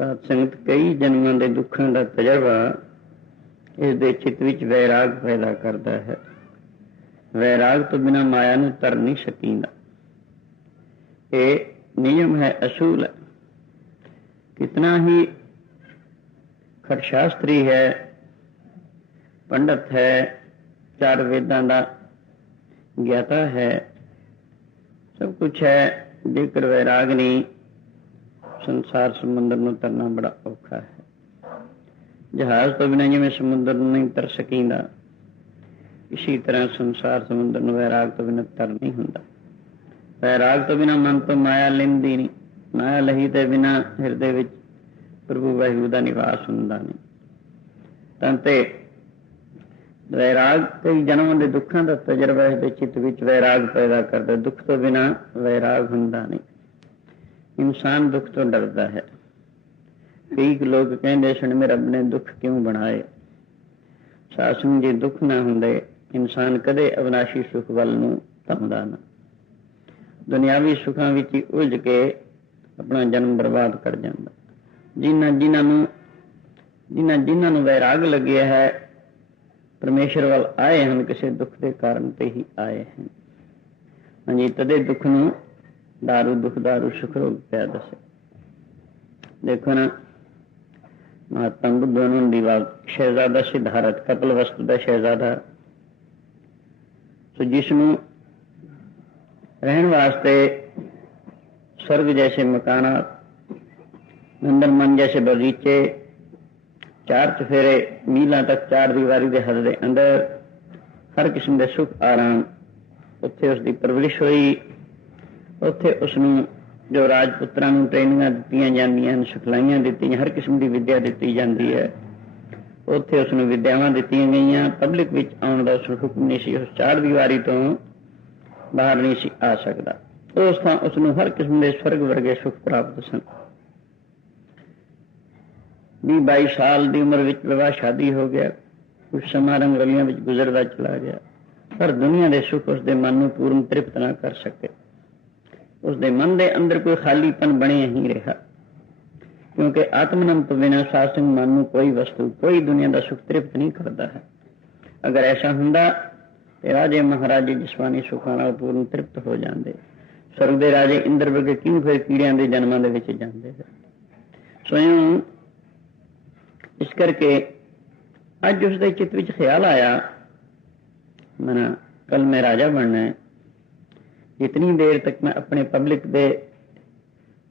ਸਾਧ ਸੰਗਤ ਕਈ ਜਨਮਾਂ ਦੇ ਦੁੱਖਾਂ ਦਾ ਤਜਰਬਾ ਇਸ ਦੇ ਚਿੱਤ ਵਿੱਚ ਵੈਰਾਗ ਪੈਦਾ ਕਰਦਾ ਹੈ ਵੈਰਾਗ ਤੋਂ ਬਿਨਾ ਮਾਇਆ ਨੂੰ ਤਰ ਨਹੀਂ ਸਕੀਂਦਾ ਇਹ ਨਿਯਮ ਹੈ ਅਸੂਲ ਕਿਤਨਾ ਹੀ ਖੜ ਸ਼ਾਸਤਰੀ ਹੈ ਪੰਡਤ ਹੈ ਚਾਰ ਵੇਦਾਂ ਦਾ ਗਿਆਤਾ ਹੈ ਸਭ ਕੁਝ ਹੈ ਜੇਕਰ ਵੈਰਾਗ ਨਹੀਂ ਸੰਸਾਰ ਸਮੁੰਦਰ ਨੂੰ ਤਰਨਾ ਬੜਾ ਔਖਾ ਹੈ ਜਹਾਜ਼ ਤੋਂ ਬਿਨਾਂ ਜਿਵੇਂ ਸਮੁੰਦਰ ਨਹੀਂ ਤਰ ਸਕੀਂਦਾ ਇਸੇ ਤਰ੍ਹਾਂ ਸੰਸਾਰ ਸਮੁੰਦਰ ਨੂੰ ਵੈਰਾਗ ਤੋਂ ਬਿਨਾਂ ਤਰ ਨਹੀਂ ਹੁੰਦਾ ਵੈਰਾਗ ਤੋਂ ਬਿਨਾਂ ਮਨ ਤੋਂ ਮਾਇਆ ਲਿੰਦੀ ਨਹੀਂ ਮਾਇਆ ਲਈ ਤੇ ਬਿਨਾਂ ਹਿਰਦੇ ਵਿੱਚ ਪ੍ਰਭੂ ਵਾਹਿਗੁਰੂ ਦਾ ਨਿਵਾਸ ਹੁੰਦਾ ਨਹੀਂ ਤਾਂ ਤੇ ਵੈਰਾਗ ਕਈ ਜਨਮ ਦੇ ਦੁੱਖਾਂ ਦਾ ਤਜਰਬਾ ਹੈ ਤੇ ਚਿੱਤ ਵਿੱਚ ਵੈਰਾਗ ਪੈਦਾ ਕਰਦਾ ਦੁੱਖ ਤੋਂ ਬਿਨਾਂ ਵੈਰਾਗ ਹੁੰਦਾ ਨਹੀਂ ਇਨਸਾਨ ਦੁੱਖ ਤੋਂ ਡਰਦਾ ਹੈ ਕਈ ਲੋਕ ਕਹਿੰਦੇ ਸਨ ਮੇਰੇ ਰੱਬ ਨੇ ਦੁੱਖ ਕਿਉਂ ਬਣਾਏ ਸਾਸੂ ਜੀ ਦੁੱਖ ਨਾ ਹੁੰਦੇ ਇਨਸਾਨ ਕਦੇ ਅਵਨਾਸ਼ੀ ਸੁਖ ਵੱਲ ਨੂੰ ਤੰਦਾ ਨਾ ਦੁਨਿਆਵੀ ਸੁਖਾਂ ਵਿੱਚ ਉਲਝ ਕੇ ਆਪਣਾ ਜਨਮ ਬਰਬਾਦ ਕਰ ਜਾਂਦਾ ਜਿਨ੍ਹਾਂ ਜਿਨ੍ਹਾਂ ਨੂੰ ਜਿਨ੍ਹਾਂ ਜਿਨ੍ਹਾਂ ਨੂੰ ਵੈਰਾਗ ਲੱਗਿਆ ਹੈ ਪਰਮੇਸ਼ਰ ਵੱਲ ਆਏ ਹਨ ਕਿਸੇ ਦੁੱਖ ਦੇ ਕਾਰਨ ਤੇ ਹੀ ਆਏ ਹਨ ਹਾਂਜੀ ਤਦੇ ਦੁੱਖ ਨੂੰ ਦਾਰੂ ਦੁਖ ਦਾਰੂ ਸ਼ੁਕਰ ਪਿਆ ਦੱਸੇ ਦੇਖੋ ਨਾ ਮਾਤੰਗ ਦੋਨੋਂ ਦੀਵਾਰ ਸ਼ਹਿਜ਼ਾਦਾ ਸਿਧਾਰਤ ਕਪਲ ਵਸਤੂ ਦਾ ਸ਼ਹਿਜ਼ਾਦਾ ਸੋ ਜਿਸ ਨੂੰ ਰਹਿਣ ਵਾਸਤੇ ਸਰਗ ਜੈਸੇ ਮਕਾਨਾ ਨੰਦਨ ਮਨ ਜੈਸੇ ਬਗੀਚੇ ਚਾਰ ਚਫੇਰੇ ਮੀਲਾਂ ਤੱਕ ਚਾਰ ਦੀਵਾਰੀ ਦੇ ਹੱਦ ਦੇ ਅੰਦਰ ਹਰ ਕਿਸਮ ਦੇ ਸੁਖ ਆਰਾਮ ਉੱਥੇ ਉਸ ਦੀ ਪਰਵਰਿਸ਼ ਹੋਈ ਉੱਥੇ ਉਸ ਨੂੰ ਜੋ ਰਾਜਪੁੱਤਰਾਂ ਨੂੰ ਟ੍ਰੇਨਿੰਗਾਂ ਦਿੱਤੀਆਂ ਜਾਂਦੀਆਂ ਹਨ ਸਿਖਲਾਈਆਂ ਦਿੱਤੀਆਂ ਹਰ ਕਿਸਮ ਦੀ ਵਿੱਦਿਆ ਦਿੱਤੀ ਜਾਂਦੀ ਹੈ ਉੱਥੇ ਉਸ ਨੂੰ ਵਿੱਦਿਆਵਾਂ ਦਿੱਤੀਆਂ ਗਈਆਂ ਪਬਲਿਕ ਵਿੱਚ ਆਉਣ ਦਾ ਹੁਕਮ ਨਹੀਂ ਸੀ ਉਸ ਚਾਰ ਦੀਵਾਰੀ ਤੋਂ ਬਾਹਰ ਨਹੀਂ ਸੀ ਆ ਸਕਦਾ ਉਸ ਤਾਂ ਉਸ ਨੂੰ ਹਰ ਕਿਸਮ ਦੇ ਸਵਰਗ ਵਰਗੇ ਸੁਖ ਪ੍ਰਾਪਤ ਸਨ 22 ਸਾਲ ਦੀ ਉਮਰ ਵਿੱਚ ਵਿਆਹ ਸ਼ਾਦੀ ਹੋ ਗਿਆ ਉਸ ਸਮਾਰੰਗ ਰਲੀਆਂ ਵਿੱਚ ਗੁਜ਼ਰਦਾ ਚਲਾ ਗਿਆ ਪਰ ਦੁਨੀਆ ਦੇ ਸੁਖ ਉਸ ਦੇ ਮਨ ਨੂੰ ਪੂਰਨ ਤ੍ਰਿਪਤ ਨਾ ਕਰ ਸਕੇ ਉਸ ਦੇ ਮਨ ਦੇ ਅੰਦਰ ਕੋਈ ਖਾਲੀਪਨ ਬਣਿਆ ਹੀ ਰਿਹਾ ਕਿਉਂਕਿ ਆਤਮਨੰਤ ਬਿਨਾਂ ਸਾਸਨ ਮਨ ਨੂੰ ਕੋਈ ਵਸਤੂ ਕੋਈ ਦੁਨੀਆ ਦਾ ਸੁਖ ਤ੍ਰਿਪਤ ਨਹੀਂ ਕਰਦਾ ਹੈ ਅਗਰ ਐਸਾ ਹੁੰਦਾ ਤੇ ਰਾਜੇ ਮਹਾਰਾਜੇ ਜਸਵਾਨੀ ਸੁਖਾਂ ਨਾਲ ਪੂਰਨ ਤ੍ਰਿਪਤ ਹੋ ਜਾਂਦੇ ਸਰਗ ਦੇ ਰਾਜੇ ਇੰਦਰ ਵਰਗੇ ਕਿਉਂ ਫਿਰ ਕੀੜਿਆਂ ਦੇ ਜਨਮਾਂ ਦੇ ਵਿੱਚ ਜਾਂਦੇ ਸਵੈਂ ਇਸ ਕਰਕੇ ਅੱਜ ਉਸ ਦੇ ਚਿੱਤ ਵਿੱਚ ਖਿਆਲ ਆਇਆ ਮਨਾ ਕਲ ਮੈਂ ਰਾਜਾ ਬਣਨਾ ਹੈ ਇਤਨੀ ਦੇਰ ਤੱਕ ਮੈਂ ਆਪਣੇ ਪਬਲਿਕ ਦੇ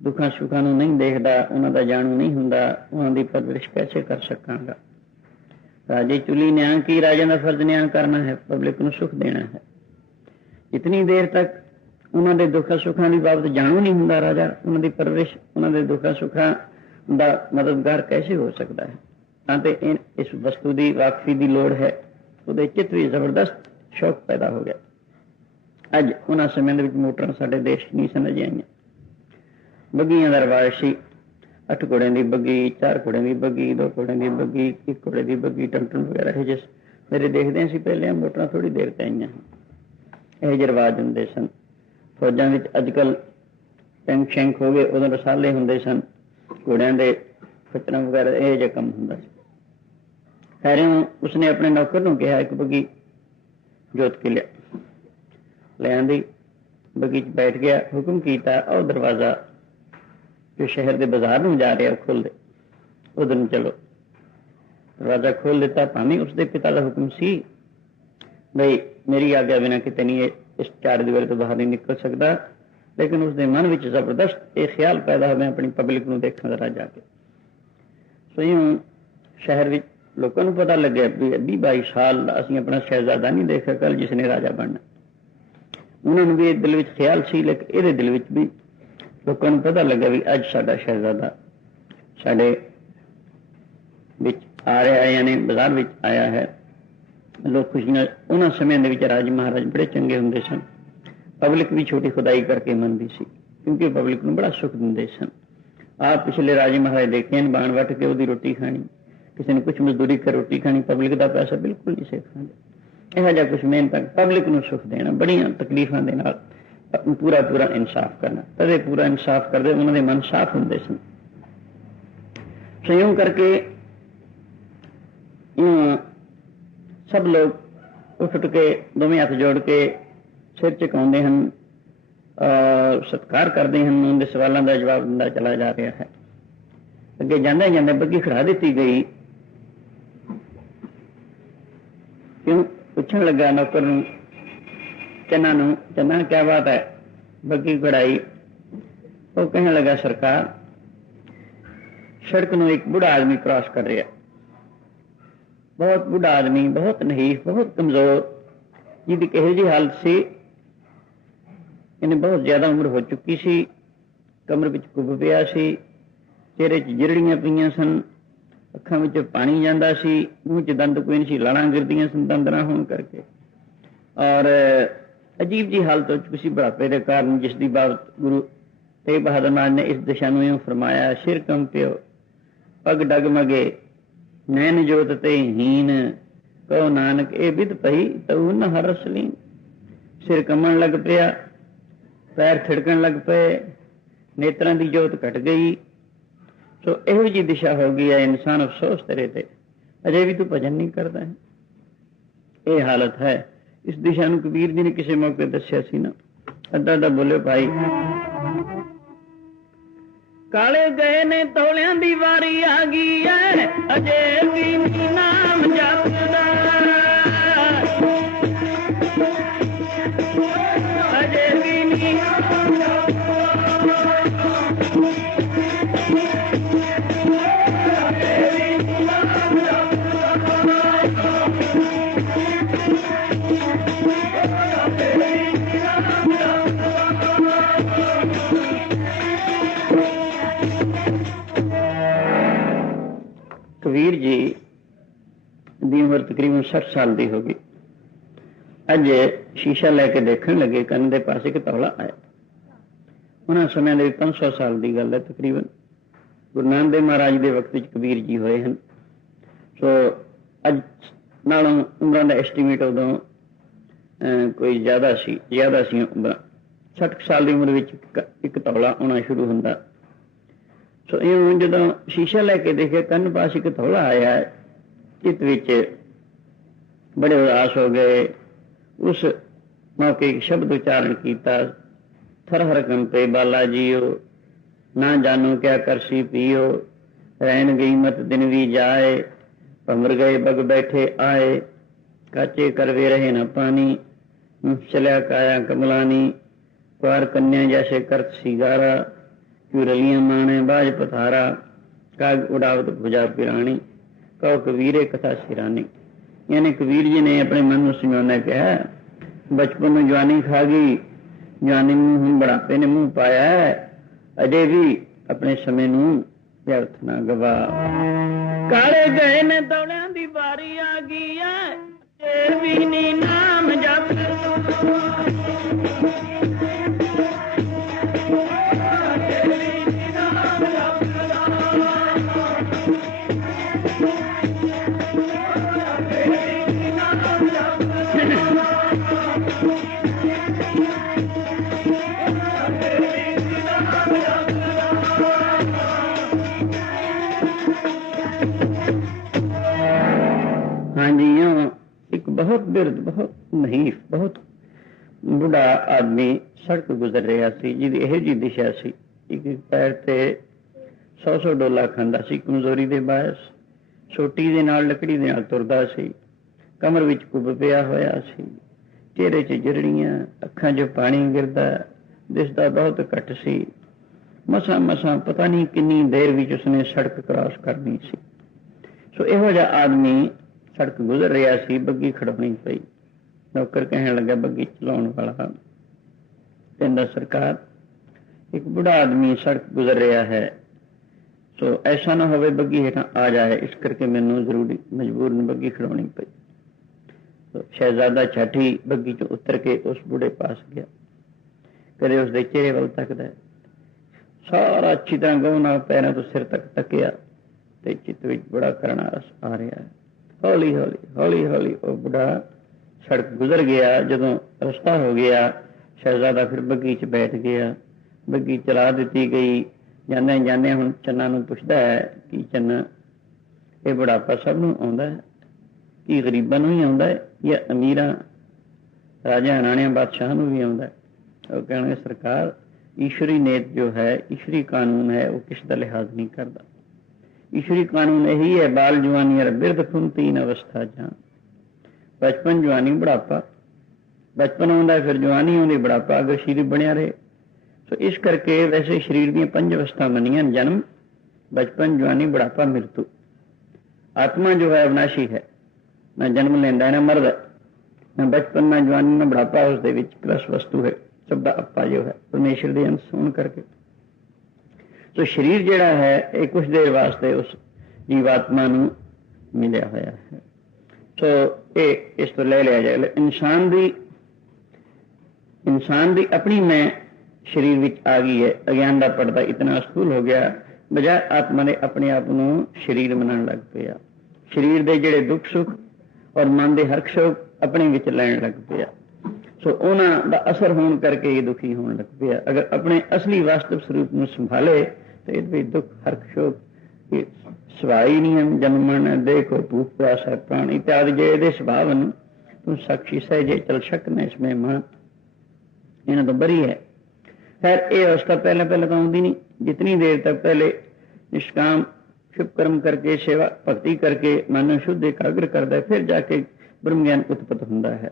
ਦੁੱਖਾਂ ਸੁੱਖਾਂ ਨੂੰ ਨਹੀਂ ਦੇਖਦਾ ਉਹਨਾਂ ਦਾ ਜਾਣੂ ਨਹੀਂ ਹੁੰਦਾ ਉਹਨਾਂ ਦੀ ਪਰਵਰਿਸ਼ ਕਿਵੇਂ ਕਰ ਸਕਾਂਗਾ ਰਾਜੇ ਚੁਲੀ ਨੇ ਆਂ ਕੀ ਰਾਜਾ ਦਾ ਫਰਜ਼ ਨਿਆਂ ਕਰਨਾ ਹੈ ਪਬਲਿਕ ਨੂੰ ਸੁੱਖ ਦੇਣਾ ਹੈ ਇਤਨੀ ਦੇਰ ਤੱਕ ਉਹਨਾਂ ਦੇ ਦੁੱਖਾਂ ਸੁੱਖਾਂ ਦੀ ਬਾਬਤ ਜਾਣੂ ਨਹੀਂ ਹੁੰਦਾ ਰਾਜਾ ਉਹਨਾਂ ਦੀ ਪਰਵਰਿਸ਼ ਉਹਨਾਂ ਦੇ ਦੁੱਖਾਂ ਸੁੱਖਾਂ ਦਾ ਮਦਦਗਾਰ ਕੈਸੇ ਹੋ ਸਕਦਾ ਹੈ ਤਾਂ ਤੇ ਇਸ ਵਸਤੂ ਦੀ ਵਾਕਫੀ ਦੀ ਲੋੜ ਹੈ ਉਹਦੇ ਚਿੱਤ ਵਿੱਚ ਜ਼ਬਰਦਸਤ ਸ਼ੌਕ ਪੈਦਾ ਹੋ ਗਿਆ ਅੱਜ ਉਹਨਾਂ ਸਮੇਂ ਦੇ ਵਿੱਚ ਮੋਟਰਾਂ ਸਾਡੇ ਦੇਸ਼ ਨਹੀਂ ਸਨ ਜਾਈਆਂ ਬੱਗੀਆਂ ਦਾ ਰਵਾਜ ਸੀ ਅੱਠ ਘੋੜੇ ਦੀ ਬੱਗੀ ਚਾਰ ਘੋੜੇ ਦੀ ਬੱਗੀ ਦੋ ਘੋੜੇ ਦੀ ਬੱਗੀ ਇੱਕ ਘੋੜੇ ਦੀ ਬੱਗੀ ਟੰਟਣ ਵਗੈਰਾ ਇਹ ਜਿਸ ਮੇਰੇ ਦੇਖਦੇ ਸੀ ਪਹਿਲੇ ਮੋਟਰਾਂ ਥੋੜੀ ਦੇਰ ਤੇ ਆਈਆਂ ਇਹ ਜਰਵਾਜ ਹੁੰਦੇ ਸਨ ਫੌਜਾਂ ਵਿੱਚ ਅੱਜਕੱਲ ਪੈਂਸ਼ਨ ਹੋ ਗਏ ਉਹਨਾਂ ਦੇ ਸਾਲੇ ਹੁੰਦੇ ਸਨ ਘੋੜਿਆਂ ਦੇ ਫਟਣ ਵਗੈਰਾ ਇਹ ਜਿਹਾ ਕੰਮ ਹੁੰਦਾ ਸੀ ਫਿਰ ਉਸਨੇ ਆਪਣੇ ਨੌਕਰ ਨੂੰ ਕਿਹਾ ਇੱਕ ਬੱਗੀ ਜੋਤ ਕੇ ਲਿਆ ਦੀ ਬਗੀਚ ਬੈਠ ਗਿਆ ਹੁਕਮ ਕੀਤਾ ਉਹ ਦਰਵਾਜ਼ਾ ਜੋ ਸ਼ਹਿਰ ਦੇ ਬਾਜ਼ਾਰ ਨੂੰ ਜਾ ਰਿਹਾ ਖੁੱਲ ਦੇ ਉਧਰ ਚਲੋ ਰਾਜਾ ਖੁੱਲ ਦਿੱਤਾ ਪਾਣੀ ਉਸਦੇ ਪਿਤਾ ਦਾ ਹੁਕਮ ਸੀ ਨਹੀਂ ਮੇਰੀ ਆਗਿਆ ਬਿਨਾ ਕਿਤੇ ਨਹੀਂ ਇਸ ਚਾਰ ਦਿਵਾਰੇ ਤੋਂ ਬਾਹਰ ਨਹੀਂ ਨਿਕਲ ਸਕਦਾ ਲੇਕਿਨ ਉਸਦੇ ਮਨ ਵਿੱਚ ਜ਼ਬਰਦਸਤ ਇਹ ਖਿਆਲ ਪੈਦਾ ਹੋਇਆ ਆਪਣੀ ਪਬਲਿਕ ਨੂੰ ਦੇਖਣ ਦਾ ਜਾ ਕੇ ਸਹੀਂ ਸ਼ਹਿਰ ਵਿੱਚ ਲੋਕਾਂ ਨੂੰ ਪਤਾ ਲੱਗਿਆ ਵੀ ਅੱਧੀ 22 ਸਾਲ ਅਸੀਂ ਆਪਣਾ ਸ਼ਹਿਜ਼ਾਦਾ ਨਹੀਂ ਦੇਖਿਆ ਕੱਲ ਜਿਸ ਨੇ ਰਾਜਾ ਬਣਨਾ ਉਹਨਾਂ ਨੂੰ ਵੀ ਦਿਲ ਵਿੱਚ ਖਿਆਲ ਸੀ ਲੇਕਿਨ ਇਹਦੇ ਦਿਲ ਵਿੱਚ ਵੀ ਲੋਕਾਂ ਨੂੰ ਪਤਾ ਲੱਗਾ ਵੀ ਅੱਜ ਸਾਡਾ ਸ਼ਹਿਜ਼ਾਦਾ ਸਾਡੇ ਵਿੱਚ ਆ ਰਿਹਾ ਹੈ ਯਾਨੀ ਬਾਜ਼ਾਰ ਵਿੱਚ ਆਇਆ ਹੈ ਲੋਕ ਖੁਸ਼ ਨਾਲ ਉਹਨਾਂ ਸਮਿਆਂ ਦੇ ਵਿੱਚ ਰਾਜ ਮਹਾਰਾਜ ਬੜੇ ਚੰਗੇ ਹੁੰਦੇ ਸਨ ਪਬਲਿਕ ਵੀ ਛੋਟੀ ਖੁਦਾਈ ਕਰਕੇ ਮੰਨਦੀ ਸੀ ਕਿਉਂਕਿ ਪਬਲਿਕ ਨੂੰ ਬੜਾ ਸੁੱਖ ਦਿੰਦੇ ਸਨ ਆ ਪਿਛਲੇ ਰਾਜ ਮਹਾਰਾਜ ਦੇਖੇ ਨੇ ਬਾਣ ਵਟ ਕੇ ਉਹਦੀ ਰੋਟੀ ਖਾਣੀ ਕਿਸੇ ਨੇ ਕੁਝ ਮਜ਼ਦੂਰੀ ਕਰ ਰੋਟੀ ਖਾਣੀ ਪਬਲਿਕ ਦਾ ਪੈਸਾ ਬਿਲਕੁਲ ਨਹੀਂ ਸੇਖਾਂਦੇ ਇਹੋ ਜਿਹਾ ਕੁਝ ਮਿਹਨਤ ਪਬਲਿਕ ਨੂੰ ਸੁਖ ਦੇਣਾ ਬੜੀਆਂ ਤਕਲੀਫਾਂ ਦੇ ਨਾਲ ਪੂਰਾ ਪੂਰਾ ਇਨਸਾਫ ਕਰਨਾ ਤਦੇ ਪੂਰਾ ਇਨਸਾਫ ਕਰਦੇ ਉਹਨਾਂ ਦੇ ਮਨ ਸਾਫ ਹੁੰਦੇ ਸਨ ਸਹਿਯੋਗ ਕਰਕੇ ਇਹ ਸਭ ਲੋਕ ਉੱਠ ਕੇ ਦੋਵੇਂ ਹੱਥ ਜੋੜ ਕੇ ਸਿਰ ਝੁਕਾਉਂਦੇ ਹਨ ਸਤਕਾਰ ਕਰਦੇ ਹਨ ਉਹਨਾਂ ਦੇ ਸਵਾਲਾਂ ਦਾ ਜਵਾਬ ਦਿੰਦਾ ਚਲਾ ਜਾ ਰਿਹਾ ਹੈ ਅੱਗੇ ਜਾਂਦੇ ਜਾਂਦੇ ਬੱਗੀ ਖੜਾ ਦਿੱਤੀ ਗਈ ਕਿਉਂ ਪੁੱਛਣ ਲੱਗਾ ਨੌਕਰ ਨੂੰ ਚੰਨਾ ਨੂੰ ਚੰਨਾ ਕਿਆ ਬਾਤ ਹੈ ਬੱਗੀ ਘੜਾਈ ਉਹ ਕਹਿਣ ਲੱਗਾ ਸਰਕਾਰ ਸੜਕ ਨੂੰ ਇੱਕ ਬੁਢਾ ਆਦਮੀ ਕ੍ਰਾਸ ਕਰ ਰਿਹਾ ਬਹੁਤ ਬੁਢਾ ਆਦਮੀ ਬਹੁਤ ਨਹੀਂ ਬਹੁਤ ਕਮਜ਼ੋਰ ਜਿਹਦੀ ਕਿਹੋ ਜੀ ਹਾਲਤ ਸੀ ਇਹਨੇ ਬਹੁਤ ਜ਼ਿਆਦਾ ਉਮਰ ਹੋ ਚੁੱਕੀ ਸੀ ਕਮਰ ਵਿੱਚ ਕੁੱਬ ਪਿਆ ਸੀ ਚਿਹਰੇ 'ਚ ਜਿਰੜੀਆਂ ਪਈਆਂ ਸਨ ਅੱਖਾਂ ਵਿੱਚ ਪਾਣੀ ਜਾਂਦਾ ਸੀ ਮੂੰਹ ਚ ਦੰਦ ਕੋਈ ਨਹੀਂ ਸੀ ਲੜਾਂ ਗਿਰਦੀਆਂ ਸਨ ਦੰਦਰਾ ਹੋਣ ਕਰਕੇ ਔਰ ਅਜੀਬ ਜੀ ਹਾਲਤ ਵਿੱਚ ਕੁਸੀ ਬਰਾਪੇ ਦੇ ਕਾਰਨ ਜਿਸ ਦੀ ਬਾਤ ਗੁਰੂ ਤੇ ਬਹਾਦਰ ਨਾਨ ਨੇ ਇਸ ਦਿਸ਼ਾ ਨੂੰ ਇਹ ਫਰਮਾਇਆ ਸਿਰ ਕੰਪਿਓ ਪਗ ਡਗ ਮਗੇ ਨੈਨ ਜੋਤ ਤੇ ਹੀਨ ਕੋ ਨਾਨਕ ਇਹ ਵਿਦ ਪਈ ਤਉ ਨ ਹਰਸ ਸਿਰ ਕਮਣ ਲੱਗ ਪਿਆ ਪੈਰ ਥੜਕਣ ਲੱਗ ਪਏ ਨੇਤਰਾਂ ਦੀ ਜੋਤ ਘਟ ਗਈ ਸੋ ਇਹੋ ਜੀ ਦਿਸ਼ਾ ਹੋ ਗਈ ਹੈ ਇਨਸਾਨ ਅਫਸੋਸ ਤੇਰੇ ਤੇ ਅਜੇ ਵੀ ਤੂੰ ਭਜਨ ਨਹੀਂ ਕਰਦਾ ਹੈ ਇਹ ਹਾਲਤ ਹੈ ਇਸ ਦਿਸ਼ਾ ਨੂੰ ਕਬੀਰ ਜੀ ਨੇ ਕਿਸੇ ਮੌਕੇ ਦੱਸਿਆ ਸੀ ਨਾ ਅੱਡਾ ਅੱਡਾ ਬੋਲੇ ਭਾਈ ਕਾਲੇ ਗਏ ਨੇ ਤੋਲਿਆਂ ਦੀ ਵਾਰੀ ਆ ਗਈ ਹੈ ਅਜੇ ਵੀ ਨਾਮ ਜਾਉਂਦਾ ਤਕਰੀਬਨ 60 ਸਾਲ ਦੀ ਹੋ ਗਈ ਅੱਜ ਸ਼ੀਸ਼ਾ ਲੈ ਕੇ ਦੇਖਣ ਲੱਗੇ ਕੰਨ ਦੇ ਪਾਸੇ ਇੱਕ ਤਵਲਾ ਆਇਆ ਉਹਨਾਂ ਸਮਿਆਂ ਦੇ 500 ਸਾਲ ਦੀ ਗੱਲ ਹੈ ਤਕਰੀਬਨ ਗੁਰੂ ਦੇ ਮਹਾਰਾਜ ਦੇ ਵਕਤ ਵਿੱਚ ਕਬੀਰ ਜੀ ਹੋਏ ਹਨ ਸੋ ਅੱਜ ਨਾਲ ਉਹਨਾਂ ਦਾ ਐਸਟੀਮੇਟ ਉਹਦਾ ਕੋਈ ਜ਼ਿਆਦਾ ਸੀ ਜ਼ਿਆਦਾ ਸੀ ਉਮਰਾਂ 60 ਸਾਲ ਦੀ ਉਮਰ ਵਿੱਚ ਇੱਕ ਤਵਲਾ ਆਉਣਾ ਸ਼ੁਰੂ ਹੁੰਦਾ ਸੋ ਇਹ ਜਦੋਂ ਸ਼ੀਸ਼ਾ ਲੈ ਕੇ ਦੇਖਿਆ ਕੰਨ ਪਾਸੇ ਇੱਕ ਤਵਲਾ ਆਇਆ ਹੈ ਚਿਤ ਵਿੱਚ ਬੜੇ ਆਸ ਹੋ ਗਏ ਉਸ ਮੌਕੇ ਇੱਕ ਸ਼ਬਦ ਉਚਾਰਨ ਕੀਤਾ ਥਰ ਹਰ ਗੰਤੇ ਬਾਲਾ ਜੀਓ ਨਾ ਜਾਣੂ ਕਿਆ ਕਰਸੀ ਪੀਓ ਰਹਿਣ ਗਈ ਮਤ ਦਿਨ ਵੀ ਜਾਏ ਪੰਗਰ ਗਏ ਬਗ ਬੈਠੇ ਆਏ ਕਾਚੇ ਕਰਵੇ ਰਹੇ ਨਾ ਪਾਣੀ ਚਲਿਆ ਕਾਇਆ ਕਮਲਾਨੀ ਪਾਰ ਕੰਨਿਆ ਜੈਸੇ ਕਰਤ ਸਿਗਾਰਾ ਕਿਉ ਮਾਣੇ ਬਾਜ ਪਥਾਰਾ ਕਾਗ ਉਡਾਵਤ ਪੁਜਾ ਪਿਰਾਣੀ ਕਉ ਕਵੀਰੇ ਕਥਾ ਸਿਰਾਨੀ ਯਾਨੀ ਕਬੀਰ ਜੀ ਨੇ ਆਪਣੇ ਮਨ ਨੂੰ ਸਮਝਾਉਣਾ ਕਿਹਾ ਬਚਪਨ ਨੂੰ ਜਵਾਨੀ ਖਾ ਗਈ ਜਵਾਨੀ ਨੂੰ ਹੁਣ ਬੜਾ ਬੜਾਪੇ ਨੇ ਮੂੰਹ ਪਾਇਆ ਅਜੇ ਵੀ ਆਪਣੇ ਸਮੇਂ ਨੂੰ ਵਿਅਰਥ ਨਾ ਗਵਾ ਕਾਲੇ ਗਏ ਨੇ ਦੌੜਾਂ ਦੀ ਵਾਰੀ ਆ ਗਈ ਐ ਫੇਰ ਵੀ ਨੀ ਨਾਮ ਜਪ Thank you. ਬਿਰਦ ਬਹੁਤ ਨਹੀਂ ਬਹੁਤ ਬੁਢਾ ਆਦਮੀ ਸੜਕ ਗੁਜ਼ਰ ਰਿਹਾ ਸੀ ਜਿਹਦੀ ਇਹ ਜੀ ਦਿਸ਼ਾ ਸੀ ਇੱਕ ਪੈਰ ਤੇ 100-100 ਡੋਲਾ ਖੰਦਾ ਸੀ ਕਮਜ਼ੋਰੀ ਦੇ ਬਾਅਦ ਛੋਟੀ ਦੇ ਨਾਲ ਲੱਕੜੀ ਦੇ ਨਾਲ ਤੁਰਦਾ ਸੀ ਕਮਰ ਵਿੱਚ ਕੁੱਬ ਪਿਆ ਹੋਇਆ ਸੀ ਚਿਹਰੇ 'ਚ ਜਿਹੜੀਆਂ ਅੱਖਾਂ 'ਚ ਪਾਣੀ ਗਿਰਦਾ ਦਿਸਦਾ ਬਹੁਤ ਘੱਟ ਸੀ ਮਸਾ ਮਸਾ ਪਤਾ ਨਹੀਂ ਕਿੰਨੀ ਦੇਰ ਵਿੱਚ ਉਸਨੇ ਸੜਕ ਕਰਾਸ ਕਰਨੀ ਸੀ ਸੋ ਇਹੋ ਜਿਹਾ ਆਦਮੀ ਸੜਕ ਗੁਜ਼ਰ ਰਿਹਾ ਸੀ ਬੱਗੀ ਖੜਾਉਣੀ ਪਈ ਨੌਕਰ ਕਹਿਣ ਲੱਗਾ ਬੱਗੀ ਚਲਾਉਣ ਵਾਲਾ ਕਹਿੰਦਾ ਸਰਕਾਰ ਇੱਕ ਬੁੜਾ ਆਦਮੀ ਸੜਕ ਗੁਜ਼ਰ ਰਿਹਾ ਹੈ ਸੋ ਐਸਾ ਨਾ ਹੋਵੇ ਬੱਗੀ ਹੇਠਾਂ ਆ ਜਾਏ ਇਸ ਕਰਕੇ ਮੈਨੂੰ ਜ਼ਰੂਰੀ ਮਜਬੂਰਨ ਬੱਗੀ ਖੜਾਉਣੀ ਪਈ ਸੋ ਸ਼ਹਿਜ਼ਾਦਾ ਛੱਠੀ ਬੱਗੀ ਚੋਂ ਉਤਰ ਕੇ ਉਸ ਬੁੜੇ ਪਾਸ ਗਿਆ ਕਰੇ ਉਸ ਦੇ ਚਿਹਰੇ ਵੱਲ ਤੱਕਦਾ ਸਾਰਾ ਚਿਤਾਂ ਗਉਣਾ ਪੈਰਾਂ ਤੋਂ ਸਿਰ ਤੱਕ ਤੱਕਿਆ ਤੇ ਚਿਤ ਵਿੱਚ ਬੜਾ ਕਰਨਾ ਆ ਰਿਹਾ ਹੈ ਹੌਲੀ ਹੌਲੀ ਹੌਲੀ ਹੌਲੀ ਉਹ ਬੁੜਾ ਸੜਕ ਗੁਜ਼ਰ ਗਿਆ ਜਦੋਂ ਰਸਤਾ ਹੋ ਗਿਆ ਸ਼ਹਿਜ਼ਾਦਾ ਫਿਰ ਬੱਗੀ 'ਚ ਬੈਠ ਗਿਆ ਬੱਗੀ ਚਲਾ ਦਿੱਤੀ ਗਈ ਜਾਂਦੇ ਜਾਂਦੇ ਹੁਣ ਚੰਨਾ ਨੂੰ ਪੁੱਛਦਾ ਹੈ ਕਿ ਚੰਨਾ ਇਹ ਬੁੜਾਪਾ ਸਭ ਨੂੰ ਆਉਂਦਾ ਹੈ ਕੀ ਗਰੀਬਾਂ ਨੂੰ ਹੀ ਆਉਂਦਾ ਹੈ ਜਾਂ ਅਮੀਰਾਂ ਰਾਜਾ ਰਾਣੀਆਂ ਬਾਦਸ਼ਾਹਾਂ ਨੂੰ ਵੀ ਆਉਂਦਾ ਉਹ ਕਹਿੰਦੇ ਸਰਕਾਰ ਈਸ਼ਰੀ ਨੇਤ ਜੋ ਹੈ ਈਸ਼ਰੀ ਕਾਨੂੰਨ ਹੈ ਉਹ ਕਿਸ ਦਾ ਲਿਹਾਜ਼ ਨਹੀਂ ਕਰਦਾ ਇਸ਼ਰੀ ਕਾਨੂੰਨ ਇਹੀ ਹੈ ਬਾਲ ਜਵਾਨੀ ਅਰ ਬਿਰਧ ਖੁੰਤੀ ਨਵਸਥਾ ਜਾਂ ਬਚਪਨ ਜਵਾਨੀ ਬੜਾਪਾ ਬਚਪਨ ਹੁੰਦਾ ਫਿਰ ਜਵਾਨੀ ਹੁੰਦੀ ਬੜਾਪਾ ਅਗਰ ਸ਼ਰੀਰ ਬਣਿਆ ਰਹੇ ਤਾਂ ਇਸ ਕਰਕੇ ਵੈਸੇ ਸ਼ਰੀਰ ਦੀਆਂ ਪੰਜ ਅਵਸਥਾ ਮੰਨੀਆਂ ਜਨਮ ਬਚਪਨ ਜਵਾਨੀ ਬੜਾਪਾ ਮਰਤੂ ਆਤਮਾ ਜੋ ਹੈ ਅਵਨਾਸ਼ੀ ਹੈ ਨਾ ਜਨਮ ਲੈਂਦਾ ਨਾ ਮਰਦਾ ਨਾ ਬਚਪਨ ਨਾ ਜਵਾਨੀ ਨਾ ਬੜਾਪਾ ਉਸ ਦੇ ਵਿੱਚ ਕ੍ਰਸ਼ ਵਸਤੂ ਹੈ ਸਭ ਦਾ ਆਪਾ ਜੋ ਹੈ ਪਰਮੇਸ਼ਰ ਦੇ ਅੰਸ ਹੋਣ ਕਰਕੇ ਤੋ ਸਰੀਰ ਜਿਹੜਾ ਹੈ ਇਹ ਕੁਝ ਦੇਰ ਵਾਸਤੇ ਉਸ ਜੀਵਾਤਮਾ ਨੂੰ ਮਿਲਿਆ ਹੋਇਆ ਹੈ ਸੋ ਇਹ ਇਸ ਤੋਂ ਲੈ ਲਿਆ ਜਾਏ ਇਨਸਾਨ ਦੀ ਇਨਸਾਨ ਦੀ ਆਪਣੀ ਮੈਂ ਸਰੀਰ ਵਿੱਚ ਆ ਗਈ ਹੈ ਅਗਿਆਨ ਦਾ ਪਰਦਾ ਇਤਨਾ ਸਥੂਲ ਹੋ ਗਿਆ ਬਜਾਏ ਆਤਮਾ ਨੇ ਆਪਣੇ ਆਪ ਨੂੰ ਸਰੀਰ ਮੰਨਣ ਲੱਗ ਪਿਆ ਸਰੀਰ ਦੇ ਜਿਹੜੇ ਦੁੱਖ ਸੁੱਖ ਔਰ ਮਨ ਦੇ ਹਰਖ ਸੁੱਖ ਆਪਣੇ ਵਿੱਚ ਲੈਣ ਲੱਗ ਪਿਆ ਸੋ ਉਹਨਾਂ ਦਾ ਅਸਰ ਹੋਣ ਕਰਕੇ ਇਹ ਦੁਖੀ ਹੋਣ ਲੱਗ ਪਿਆ ਅਗਰ ਆਪਣੇ ਅਸਲੀ ਵਾਸਤਵ ਸਰੂਪ ਨੂੰ ਸੰਭਾਲੇ ਤੇ ਵੀ ਦੁੱਖ ਹਰਖ ਸ਼ੋਕ ਇਹ ਸਵਾਈ ਨਹੀਂ ਜਨਮਨ ਦੇਖੋ ਤੂਪਰਾ ਸਹਿ ਪ੍ਰਾਣੀ ਤੇ ਅਦਿ ਜੇ ਦੇ ਸੁਭਾਵ ਨੂੰ ਤੂੰ ਸਖੀ ਸਹਿ ਜੇ ਚਲ ਸ਼ਕ ਨੇ ਇਸ ਮੇ ਮਾਂ ਇਹਨਾਂ ਤੋਂ ਬਰੀ ਹੈ ਫਿਰ ਇਹ ਉਸ ਤੋਂ ਪਹਿਲੇ ਪਹਿਲਾਂ ਤਾਂ ਆਉਂਦੀ ਨਹੀਂ ਜਿਤਨੀ ਦੇਰ ਤੱਕ ਪਹਿਲੇ ਨਿਸ਼ਕਾਮ ਸ਼ੁਭ ਕਰਮ ਕਰਕੇ ਸੇਵਾ ਭਗਤੀ ਕਰਕੇ ਮਨ ਨੂੰ ਸ਼ੁੱਧ ਇਕਾਗਰ ਕਰਦਾ ਫਿਰ ਜਾ ਕੇ ਬ੍ਰਹਮ ਗਿਆਨ ਉਤਪਤ ਹੁੰਦਾ ਹੈ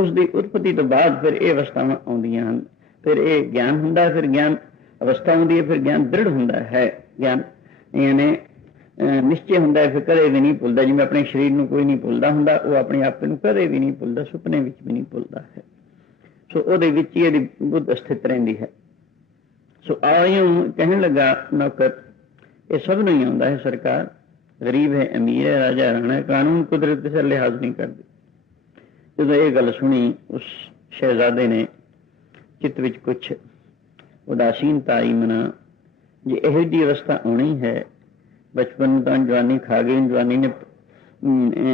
ਉਸ ਦੀ ਉਤਪਤੀ ਤੋਂ ਬਾਅਦ ਫਿਰ ਇਹ ਅਵਸਥਾਵਾਂ ਆਉਂਦੀਆਂ ਹਨ ਫਿਰ ਇਹ ਗਿਆਨ ਹੁੰਦਾ ਫਿਰ ਗਿਆਨ ਅਵਸਥਾ ਹੁੰਦੀ ਹੈ ਫਿਰ ਗਿਆਨ ਦ੍ਰਿੜ ਹੁੰਦਾ ਹੈ ਗਿਆਨ ਯਾਨੀ ਨਿਸ਼ਚੈ ਹੁੰਦਾ ਹੈ ਫਿਰ ਕਦੇ ਵੀ ਨਹੀਂ ਭੁੱਲਦਾ ਜਿਵੇਂ ਆਪਣੇ ਸਰੀਰ ਨੂੰ ਕੋਈ ਨਹੀਂ ਭੁੱਲਦਾ ਹੁੰਦਾ ਉਹ ਆਪਣੇ ਆਪ ਨੂੰ ਕਦੇ ਵੀ ਨਹੀਂ ਭੁੱਲਦਾ ਸੁਪਨੇ ਵਿੱਚ ਵੀ ਨਹੀਂ ਭੁੱਲਦਾ ਹੈ ਸੋ ਉਹਦੇ ਵਿੱਚ ਹੀ ਇਹਦੀ ਬੁੱਧ ਸਥਿਤ ਰਹਿੰਦੀ ਹੈ ਸੋ ਆਇਓ ਕਹਿਣ ਲੱਗਾ ਨੌਕਰ ਇਹ ਸਭ ਨਹੀਂ ਹੁੰਦਾ ਹੈ ਸਰਕਾਰ ਗਰੀਬ ਹੈ ਅਮੀਰ ਹੈ ਰਾਜਾ ਰਾਣਾ ਕਾਨੂੰਨ ਕੁਦਰਤ ਦੇ ਲਿਹਾਜ਼ ਨਹੀਂ ਕਰਦੇ ਜਦੋਂ ਇਹ ਗੱਲ ਸੁਣੀ ਉਸ ਸ਼ਹਿਜ਼ਾਦੇ ਨੇ ਚਿੱਤ ਵਿੱਚ ਕੁਝ ਉਦਾਸੀਨਤਾ ਹੀ ਮਨਾ ਜੇ ਇਹ ਜੀ ਰਸਤਾ ਆਉਣੀ ਹੈ ਬਚਪਨ ਤੋਂ ਜਵਾਨੀ ਖਾ ਗਈ ਜਵਾਨੀ ਨੇ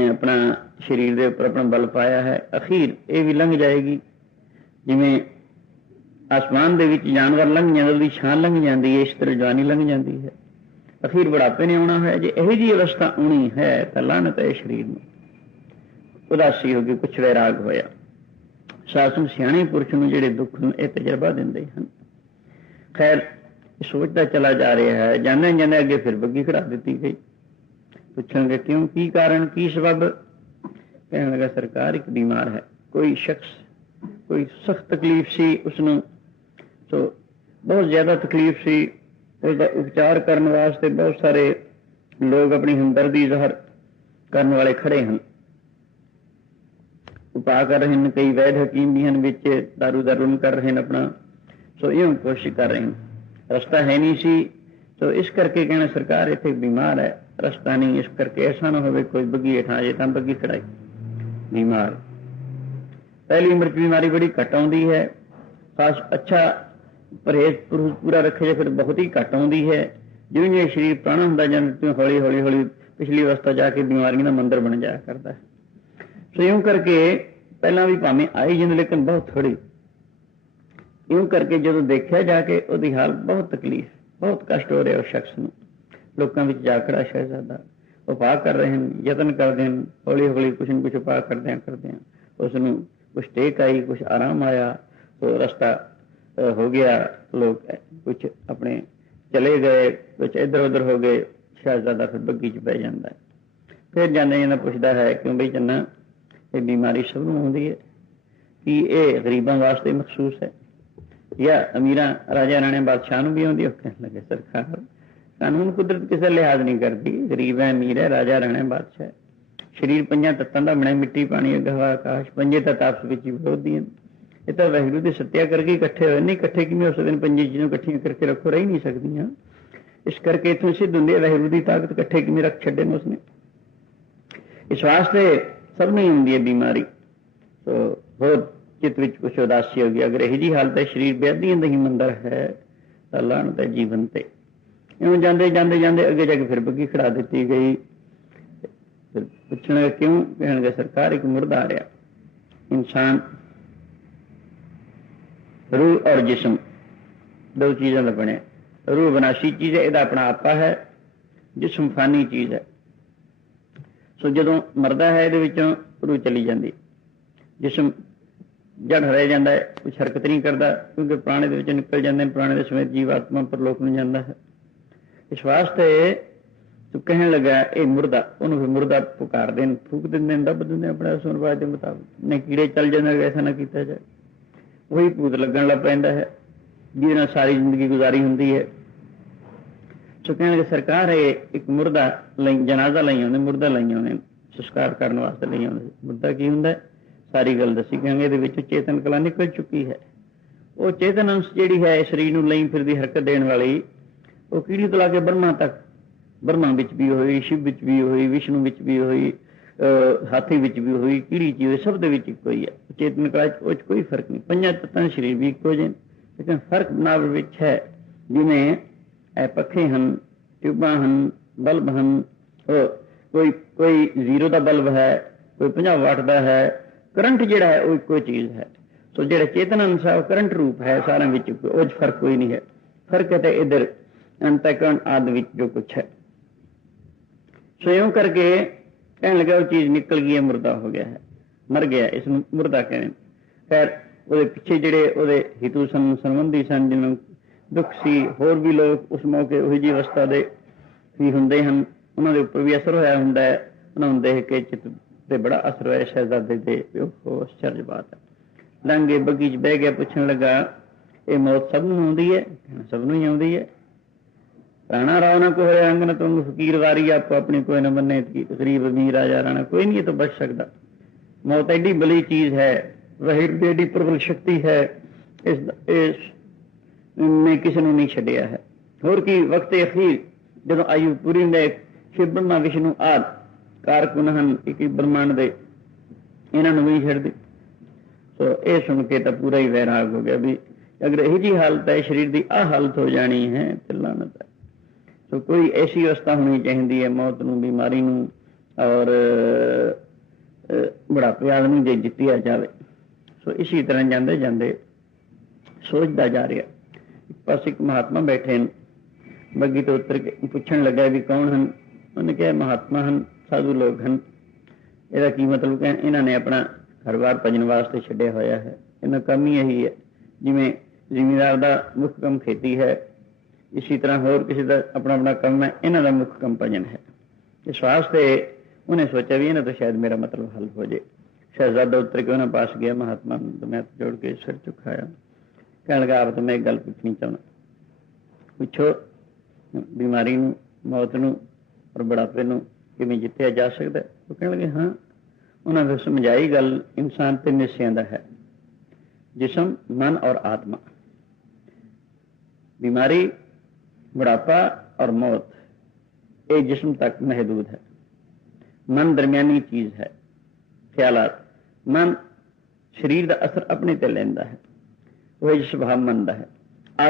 ਆਪਣਾ ਸਰੀਰ ਦੇ ਉੱਪਰ ਆਪਣਾ ਬਲ ਪਾਇਆ ਹੈ ਅਖੀਰ ਇਹ ਵੀ ਲੰਘ ਜਾਏਗੀ ਜਿਵੇਂ ਅਸਮਾਨ ਦੇ ਵਿੱਚ ਜਾਨਵਰ ਲੰਘ ਜਾਂਦੇ ਦੀ ਛਾਂ ਲੰਘ ਜਾਂਦੀ ਹੈ ਇਸ ਤਰ੍ਹਾਂ ਜਵਾਨੀ ਲੰਘ ਜਾਂਦੀ ਹੈ ਅਖੀਰ ਬੜਾਪੇ ਨੇ ਆਉਣਾ ਹੈ ਜੇ ਇਹ ਜੀ ਰਸਤਾ ਆਉਣੀ ਹੈ ਤਾਂ ਲਾਣ ਤੇ ਸਰੀਰ ਨੂੰ ਉਦਾਸੀ ਹੋ ਕੇ ਕੁਛ ਵੈਰਾਗ ਹੋਇਆ ਸਾਸੂ ਸਿਆਣੇ ਪੁਰਖ ਨੂੰ ਜਿਹੜੇ ਦੁੱਖ ਨੂੰ ਇਹ ਤਜਰਬਾ ਦਿੰਦੇ ਹਨ ਖੈਰ ਸੋਚਦਾ ਚਲਾ ਜਾ ਰਿਹਾ ਹੈ ਜਾਣੇ ਜਾਣੇ ਅੱਗੇ ਫਿਰ ਬੱਗੀ ਖੜਾ ਦਿੱਤੀ ਗਈ ਪੁੱਛਣਗੇ ਕਿਉਂ ਕੀ ਕਾਰਨ ਕੀ ਸਬਬ ਕਹਿਣ ਲੱਗਾ ਸਰਕਾਰ ਇੱਕ ਬਿਮਾਰ ਹੈ ਕੋਈ ਸ਼ਖਸ ਕੋਈ ਸਖਤ ਤਕਲੀਫ ਸੀ ਉਸ ਨੂੰ ਸੋ ਬਹੁਤ ਜ਼ਿਆਦਾ ਤਕਲੀਫ ਸੀ ਉਹਦਾ ਉਪਚਾਰ ਕਰਨ ਵਾਸਤੇ ਬਹੁਤ ਸਾਰੇ ਲੋਕ ਆਪਣੀ ਹੰਦਰ ਦੀ ਜ਼ਹਿਰ ਕਰਨ ਵਾਲੇ ਖੜੇ ਹਨ ਉਪਾਅ ਕਰ ਰਹੇ ਨੇ ਕਈ ਵੈਦ ਹਕੀਮ ਵੀ ਹਨ ਵਿੱਚ ਦਾਰੂ ਦਰੂਨ ਕਰ ਰਹੇ ਨੇ ਆਪਣਾ سو یہ کوشش کر رہی ہوں رستہ ہے نہیں سی تو اس کر کے کہنا سرکار اتنے بیمار ہے رستہ نہیں اس کر کے ایسا نہ ہوئے کوئی بگی بگی جائے تو ہوائی بیمار پہلی عمر کی بیماری بڑی کٹ ہے خاص اچھا پرہیز پرہج پورا رکھے جائے پھر بہت ہی کٹ آ ہے جو جی شریر پرانا ہوں ہولی ہولی ہولی پچھلی جا کے بیماریاں کا مندر بن جایا کرتا ہے سو یوں کر کے پہلے بھی پامے آئی جن لیکن بہت تھوڑی ਇਉਂ ਕਰਕੇ ਜਦੋਂ ਦੇਖਿਆ ਜਾ ਕੇ ਉਹਦੀ ਹਾਲ ਬਹੁਤ ਤਕਲੀਫ ਬਹੁਤ ਕਸ਼ਟ ਹੋ ਰਿਹਾ ਉਸ ਸ਼ਖਸ ਨੂੰ ਲੋਕਾਂ ਵਿੱਚ ਜਾ ਖੜਾ ਸ਼ਹਿਜ਼ਾਦਾ ਉਪਾਅ ਕਰ ਰਹੇ ਨੇ ਯਤਨ ਕਰਦੇ ਹਨ ਹੌਲੀ ਹੌਲੀ ਕੁਛ ਨਾ ਕੁਛ ਉਪਾਅ ਕਰਦੇ ਆ ਕਰਦੇ ਆ ਉਸ ਨੂੰ ਕੁਛ ਟੇਕ ਆਈ ਕੁਛ ਆਰਾਮ ਆਇਆ ਉਹ ਰਸਤਾ ਹੋ ਗਿਆ ਲੋਕ ਕੁਛ ਆਪਣੇ ਚਲੇ ਗਏ ਵਿੱਚ ਇੱਧਰ ਉੱਧਰ ਹੋ ਗਏ ਸ਼ਹਿਜ਼ਾਦਾ ਫਿਰ ਬੱਗੀ 'ਚ ਬਹਿ ਜਾਂਦਾ ਫਿਰ ਜਾਂਦੇ ਇਹਨਾਂ ਪੁੱਛਦਾ ਹੈ ਕਿਉਂ ਬਈ ਜੰਨਾ ਇਹ ਬਿਮਾਰੀ ਸਭ ਨੂੰ ਹੁੰਦੀ ਹੈ ਕਿ ਇਹ ਗਰੀਬਾਂ ਵਾਸਤੇ ਮਖਸੂਸ ਹੈ ਯਾ ਅਮੀਰਾ ਰਾਜਾ ਰਾਣੇ ਬਾਦਸ਼ਾਹ ਨੂੰ ਵੀ ਆਉਂਦੀ ਉਹ ਕਹਿਣ ਲੱਗੇ ਸਰਕਾਰ ਕਾਨੂੰਨ ਕੁਦਰਤ ਕਿਸੇ ਲਿਹਾਜ਼ ਨਹੀਂ ਕਰਦੀ ਗਰੀਬ ਹੈ ਅਮੀਰ ਹੈ ਰਾਜਾ ਰਾਣੇ ਬਾਦਸ਼ਾਹ ਸ਼ਰੀਰ ਪੰਜਾਂ ਤੱਤਾਂ ਦਾ ਬਣਿਆ ਮਿੱਟੀ ਪਾਣੀ ਅਗਵਾ ਆਕਾਸ਼ ਪੰਜੇ ਤੱਤ ਆਪਸ ਵਿੱਚ ਵਿਰੋਧੀ ਹਨ ਇਹ ਤਾਂ ਵਹਿਰੂ ਦੇ ਸੱਤਿਆ ਕਰਕੇ ਇਕੱਠੇ ਹੋਏ ਨਹੀਂ ਇਕੱਠੇ ਕਿਵੇਂ ਉਸ ਦਿਨ ਪੰਜੇ ਜੀ ਨੂੰ ਇਕੱਠੀਆਂ ਕਰਕੇ ਰੱਖੋ ਰਹੀ ਨਹੀਂ ਸਕਦੀਆਂ ਇਸ ਕਰਕੇ ਇਥੋਂ ਸਿੱਧ ਹੁੰਦੇ ਵਹਿਰੂ ਦੀ ਤਾਕਤ ਇਕੱਠੇ ਕਿਵੇਂ ਰੱਖ ਛੱਡੇ ਨੇ ਉਸਨੇ ਇਸ ਵਾਸਤੇ ਸਭ ਨੂੰ ਹੁੰਦੀ ਹੈ ਬਿਮਾਰੀ ਸੋ ਬਹੁਤ ਜਿਤ ਵਿੱਚ ਕੁਝ ਉਦਾਸੀ ਹੋ ਗਈ ਅਗਰ ਇਹ ਜੀ ਹਾਲਤ ਹੈ ਸਰੀਰ ਬੇਅਦੀਆਂ ਦਾ ਹੀ ਮੰਦਰ ਹੈ ਤਾਂ ਲਾਣ ਤੇ ਜੀਵਨ ਤੇ ਇਉਂ ਜਾਂਦੇ ਜਾਂਦੇ ਜਾਂਦੇ ਅੱਗੇ ਜਾ ਕੇ ਫਿਰ ਬੱਗੀ ਖੜਾ ਦਿੱਤੀ ਗਈ ਫਿਰ ਪੁੱਛਣਾ ਕਿਉਂ ਕਹਿਣਗੇ ਸਰਕਾਰ ਇੱਕ ਮਰਦਾ ਆ ਰਿਹਾ ਇਨਸਾਨ ਰੂਹ ਔਰ ਜਿਸਮ ਦੋ ਚੀਜ਼ਾਂ ਦਾ ਬਣਿਆ ਰੂਹ ਬਨਾਸ਼ੀ ਚੀਜ਼ ਹੈ ਇਹਦਾ ਆਪਣਾ ਆਪਾ ਹੈ ਜਿਸਮ ਫਾਨੀ ਚੀਜ਼ ਹੈ ਸੋ ਜਦੋਂ ਮਰਦਾ ਹੈ ਇਹਦੇ ਵਿੱਚੋਂ ਰੂਹ ਚਲੀ ਜਾਂਦੀ ਜਿਸਮ ਜਦ ਰਹਿ ਜਾਂਦਾ ਹੈ ਕੋਈ ਸ਼ਰਕਤ ਨਹੀਂ ਕਰਦਾ ਕਿਉਂਕਿ ਪ੍ਰਾਣੇ ਦੇ ਵਿੱਚ ਨਿਕਲ ਜਾਂਦੇ ਨੇ ਪ੍ਰਾਣੇ ਦੇ ਸਮੇਤ ਜੀਵਾਤਮਾ ਪਰਲੋਕ ਨੂੰ ਜਾਂਦਾ ਹੈ ਇਸ ਵਾਸਤੇ ਤੂੰ ਕਹਿਣ ਲੱਗਾ ਇਹ ਮੁਰਦਾ ਉਹਨੂੰ ਵੀ ਮੁਰਦਾ ਪੁਕਾਰਦੇ ਨੇ ਫੂਕ ਦਿੰਦੇ ਨੇ ਰੱਬ ਦਿੰਦੇ ਨੇ ਆਪਣੇ ਸੁਣਵਾਜ ਦੇ ਮੁਤਾਬਕ ਨਹੀਂ ਕੀੜੇ ਚੱਲ ਜਾਂਦੇ ਨੇ ਐਸਾ ਨਾ ਕੀਤਾ ਜਾਏ ਕੋਈ ਪੂਤ ਲੱਗਣ ਲੱਗ ਪੈਂਦਾ ਹੈ ਜਿਹਦੇ ਨਾਲ ਸਾਰੀ ਜ਼ਿੰਦਗੀ ਗੁਜ਼ਾਰੀ ਹੁੰਦੀ ਹੈ ਸੋ ਕਹਿਣ ਲੱਗੇ ਸਰਕਾਰ ਇਹ ਇੱਕ ਮੁਰਦਾ ਲਈ ਜਨਾਜ਼ਾ ਲਈ ਆਉਂਦੇ ਮੁਰਦਾ ਲਈ ਆਉਂਦੇ ਸੰਸਕਾਰ ਕਰਨ ਵਾਸਤੇ ਲਈ ਆਉਂਦੇ ਮੁਰਦਾ ਕੀ ਹੁੰਦਾ ਹੈ ਸਾਰੀ ਗੱਲ ਦੱਸੀ ਕਿ ਇਹਦੇ ਵਿੱਚ ਚੇਤਨ ਕਲਾ ਨਿਕਲ ਚੁੱਕੀ ਹੈ ਉਹ ਚੇਤਨ ਅੰਸ਼ ਜਿਹੜੀ ਹੈ ਸਰੀਰ ਨੂੰ ਲਈ ਫਿਰਦੀ ਹਰਕਤ ਦੇਣ ਵਾਲੀ ਉਹ ਕਿਹੜੀ ਤਲਾ ਕੇ ਬ੍ਰਹਮਾ ਤੱਕ ਬ੍ਰਹਮਾ ਵਿੱਚ ਵੀ ਹੋਈ ਸ਼ਿਵ ਵਿੱਚ ਵੀ ਹੋਈ ਵਿਸ਼ਨੂੰ ਵਿੱਚ ਵੀ ਹੋਈ ਹਾਥੀ ਵਿੱਚ ਵੀ ਹੋਈ ਕਿਹੜੀ ਚੀਜ਼ ਹੈ ਸਭ ਦੇ ਵਿੱਚ ਇੱਕੋ ਹੀ ਹੈ ਚੇਤਨ ਕਲਾ ਚ ਕੋਈ ਫਰਕ ਨਹੀਂ ਪੰਜਾਂ ਤਤਾਂ ਸਰੀਰ ਵੀ ਇੱਕੋ ਜਿਹੇ ਲੇਕਿਨ ਫਰਕ ਨਾਲ ਵਿੱਚ ਹੈ ਜਿਵੇਂ ਇਹ ਪੱਖੇ ਹਨ ਟਿਊਬਾਂ ਹਨ ਬਲਬ ਹਨ ਕੋਈ ਕੋਈ ਜ਼ੀਰੋ ਦਾ ਬਲਬ ਹੈ ਕੋਈ 50 ਵਾਟ ਦਾ ਹੈ ਕਰੰਟ ਜਿਹੜਾ ਹੈ ਉਹ ਇੱਕੋ ਚੀਜ਼ ਹੈ ਤੋਂ ਜਿਹੜਾ ਚੇਤਨ ਅਨੁਸਾਰ ਕਰੰਟ ਰੂਪ ਹੈ ਸਾਰਿਆਂ ਵਿੱਚ ਉਹ ਚ ਫਰਕ ਕੋਈ ਨਹੀਂ ਹੈ ਫਰਕ ਹੈ ਤੇ ਇਧਰ ਅੰਤਕਰਨ ਆਦ ਵਿੱਚ ਜੋ ਕੁਛ ਹੈ ਸੋ ਸਯੋਂ ਕਰਕੇ ਕਹਿਣ ਲੱਗਾ ਉਹ ਚੀਜ਼ ਨਿਕਲ ਗਈ ਹੈ ਮਰਦਾ ਹੋ ਗਿਆ ਹੈ ਮਰ ਗਿਆ ਇਸ ਨੂੰ ਮਰਦਾ ਕਹਿੰਦੇ ਫਿਰ ਉਹਦੇ ਪਿੱਛੇ ਜਿਹੜੇ ਉਹਦੇ ਹਿਤੂ ਸੰਬੰਧੀ ਸਨ ਜਿਹਨੂੰ ਦੁੱਖ ਸੀ ਹੋਰ ਵੀ ਲੋਕ ਉਸ ਮੌਕੇ ਉਹ ਜੀ ਅਵਸਥਾ ਦੇ ਵੀ ਹੁੰਦੇ ਹਨ ਉਹਨਾਂ ਦੇ ਉੱਪਰ ਵੀ ਅਸਰ ਹੋਇਆ ਹੁੰਦਾ ਹੈ ਉਹਨਾਂ ਨੂੰ ਦੇਖ ਕੇ ਚਿਤ ਤੇ ਬੜਾ ਅਸਰ ਹੋਇਆ ਸ਼ਹਿਜ਼ਾਦੇ ਦੇ ਉਹੋ ਅਚਰਜ ਬਾਤ ਹੈ ਲੰਗੇ ਬਗੀਚ ਬਹਿ ਗਿਆ ਪੁੱਛਣ ਲੱਗਾ ਇਹ ਮੌਤ ਸਭ ਨੂੰ ਆਉਂਦੀ ਹੈ ਸਭ ਨੂੰ ਹੀ ਆਉਂਦੀ ਹੈ ਰਾਣਾ ਰਾਉਣਾ ਕੋ ਹੋਇਆ ਅੰਗਨ ਤੋਂ ਫਕੀਰ ਵਾਰੀ ਆਪ ਆਪਣੀ ਕੋਈ ਨਾ ਮੰਨੇ ਕੀ ਤਕਰੀਬ ਅਮੀਰ ਰਾਜਾ ਰਾਣਾ ਕੋਈ ਨਹੀਂ ਇਹ ਤਾਂ ਬਚ ਸਕਦਾ ਮੌਤ ਐਡੀ ਬਲੀ ਚੀਜ਼ ਹੈ ਵਹਿਰ ਦੀ ਐਡੀ ਪ੍ਰਬਲ ਸ਼ਕਤੀ ਹੈ ਇਸ ਇਸ ਨੇ ਕਿਸ ਨੂੰ ਨਹੀਂ ਛੱਡਿਆ ਹੈ ਹੋਰ ਕੀ ਵਕਤ ਅਖੀਰ ਜਦੋਂ ਆਯੂ ਪੂਰੀ ਨੇ ਸ਼ਿਵ ਮਾ ਵਿਸ਼ਨੂੰ ਆਦ ਕਾਰਕੁਨ ਹਨ ਇੱਕ ਬ੍ਰਹਮੰਡ ਦੇ ਇਹਨਾਂ ਨੂੰ ਵੀ ਛੱਡ ਦੇ ਸੋ ਇਹ ਸੁਣ ਕੇ ਤਾਂ ਪੂਰਾ ਹੀ ਵੈਰਾਗ ਹੋ ਗਿਆ ਵੀ ਅਗਰ ਇਹ ਜੀ ਹਾਲਤ ਹੈ ਸਰੀਰ ਦੀ ਆ ਹਾਲਤ ਹੋ ਜਾਣੀ ਹੈ ਤਿਲਾਨਤ ਹੈ ਸੋ ਕੋਈ ਐਸੀ ਅਵਸਥਾ ਹੋਣੀ ਚਾਹੀਦੀ ਹੈ ਮੌਤ ਨੂੰ ਬਿਮਾਰੀ ਨੂੰ ਔਰ ਬੜਾ ਪਿਆਰ ਨੂੰ ਜੇ ਆ ਜਾਵੇ ਸੋ ਇਸੇ ਤਰ੍ਹਾਂ ਜਾਂਦੇ ਜਾਂਦੇ ਸੋਚਦਾ ਜਾ ਰਿਹਾ ਇੱਕ ਪਾਸੇ ਇੱਕ ਮਹਾਤਮਾ ਬੈਠੇ ਨੇ ਬੱਗੀ ਤੋਂ ਉੱਤਰ ਕੇ ਪੁੱਛਣ ਲੱਗਾ ਵੀ ਕੌਣ ਹਨ ਉਹਨੇ ਕਿਹਾ ਮਹਾਤਮਾ ਹਨ ਸਾਧੂ ਲੋਕ ਹਨ ਇਹਦਾ ਕੀ ਮਤਲਬ ਹੈ ਇਹਨਾਂ ਨੇ ਆਪਣਾ ਘਰ-ਬਾਰ ਭਜਨ ਵਾਸਤੇ ਛੱਡਿਆ ਹੋਇਆ ਹੈ ਇਹਨਾਂ ਕੰਮ ਹੀ ਇਹੀ ਹੈ ਜਿਵੇਂ ਜ਼ਿਮੀਦਾਰ ਦਾ ਮੁੱਖ ਕੰਮ ਖੇਤੀ ਹੈ ਇਸੇ ਤਰ੍ਹਾਂ ਹੋਰ ਕਿਸੇ ਦਾ ਆਪਣਾ ਆਪਣਾ ਕੰਮ ਹੈ ਇਹਨਾਂ ਦਾ ਮੁੱਖ ਕੰਮ ਭਜਨ ਹੈ ਇਸ ਵਾਸਤੇ ਉਹਨੇ ਸੋਚਿਆ ਵੀ ਇਹਨਾਂ ਤੋਂ ਸ਼ਾਇਦ ਮੇਰਾ ਮਤਲਬ ਹੱਲ ਹੋ ਜੇ ਸ਼ਹਿਜ਼ਾਦਾ ਉੱਤਰ ਕਿਉਂ ਨਾ ਪਾਸ ਗਿਆ ਮਹਾਤਮਾ ਮੈਂ ਜੋੜ ਕੇ ਸਿਰ ਚੁਕਾਇਆ ਕਹਿਣ ਲੱਗਾ ਆਪ ਤੋਂ ਮੈਂ ਗੱਲ ਪੁੱਛਣੀ ਚਾਹੁੰਦਾ ਪੁੱਛੋ ਬਿਮਾਰੀ ਨੂੰ ਮੌਤ ਨੂੰ ਪਰ ਬੜਾਪੇ ਨੂੰ جیتیا جا سا ہے وہ کہ ہاں سمجھائی گل انسان کے نسے جسم من اور آتما بیماری بڑھاپا اور محدود ہے من درمیانی چیز ہے خیالات من شریر کا اثر اپنے لینا ہے وہ سب منہ ہے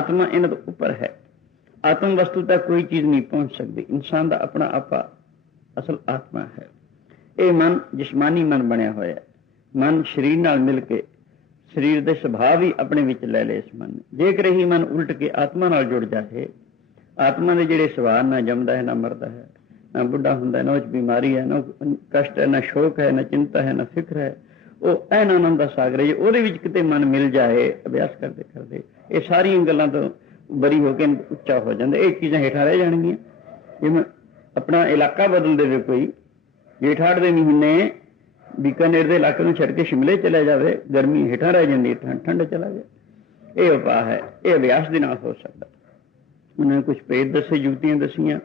آتما اوپر ہے آتم وسط تک کوئی چیز نہیں پہنچ سکتی انسان کا اپنا آپ ਅਸਲ ਆਤਮਾ ਹੈ ਇਹ ਮਨ ਜਿਸਮਾਨੀ ਮਨ ਬਣਿਆ ਹੋਇਆ ਮਨ ਸਰੀਰ ਨਾਲ ਮਿਲ ਕੇ ਸਰੀਰ ਦੇ ਸੁਭਾਅ ਵੀ ਆਪਣੇ ਵਿੱਚ ਲੈ ਲੈ ਇਸ ਮਨ ਜੇਕਰ ਹੀ ਮਨ ਉਲਟ ਕੇ ਆਤਮਾ ਨਾਲ ਜੁੜ ਜਾਏ ਆਤਮਾ ਦੇ ਜਿਹੜੇ ਸਵਾਰ ਨਾ ਜੰਮਦਾ ਹੈ ਨਾ ਮਰਦਾ ਹੈ ਨਾ ਬੁੱਢਾ ਹੁੰਦਾ ਨਾ ਉਹ ਚ ਬਿਮਾਰੀ ਹੈ ਨਾ ਕਸ਼ਟ ਹੈ ਨਾ ਸ਼ੋਕ ਹੈ ਨਾ ਚਿੰਤਾ ਹੈ ਨਾ ਫਿਕਰ ਹੈ ਉਹ ਐਨ ਆਨੰਦ ਦਾ ਸਾਗਰ ਹੈ ਉਹਦੇ ਵਿੱਚ ਕਿਤੇ ਮਨ ਮਿਲ ਜਾਏ ਅਭਿਆਸ ਕਰਦੇ ਕਰਦੇ ਇਹ ਸਾਰੀਆਂ ਗੱਲਾਂ ਤੋਂ ਬਰੀ ਹੋ ਕੇ ਉੱਚਾ ਹੋ ਜਾਂਦਾ ਇਹ ਚੀਜ਼ਾਂ ਹੇਠਾਂ ਰਹਿ ਜਾਣਗੀਆਂ ਜਿਵੇਂ ਆਪਣਾ ਇਲਾਕਾ ਬਦਲ ਦੇਵੇ ਕੋਈ ਜੇਠਾੜ ਦੇ ਮਹੀਨੇ ਬੀਕਾਨੇਰ ਦੇ ਇਲਾਕੇ ਨੂੰ ਛੱਡ ਕੇ ਸ਼ਿਮਲੇ ਚਲਾ ਜਾਵੇ ਗਰਮੀ ਹੀਟਾ ਰਹਿ ਜਾਂਦੀ ਠੰਡ ਚਲਾ ਜਾਵੇ ਇਹ ਉਪਾਅ ਹੈ ਇਹ ਅਭਿਆਸ ਦੇ ਨਾਲ ਹੋ ਸਕਦਾ ਉਹਨੇ ਕੁਝ ਪੇਦ ਦੱਸੇ ਯੁਕਤੀਆਂ ਦਸੀਆਂ